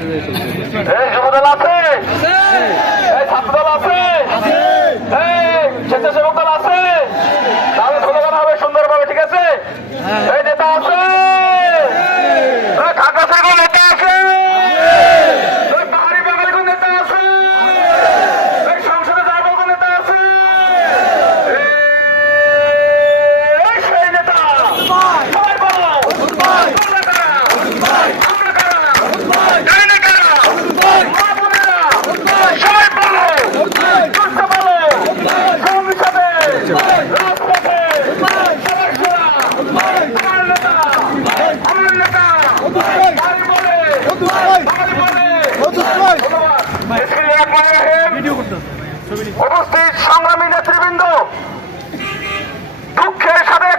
এই যুবদল আছে, এই ছাত্রদল আছে, এই স্বেচ্ছাসেবক দল আছে, তাহলে স্লোগান হবে সুন্দরভাবে, ঠিক আছে? এই নেতা আছে, খাগড়াছড়ির কোন নেতা আছে, পাহাড়ি বাঙালি কোন নেতা আছে, এই সংসদে যাওয়ার কোন নেতা আছে, সেই নেতা সবাই বলো উপস্থিত সংগ্রামী নেতৃবৃন্দ, দুঃখের সাথে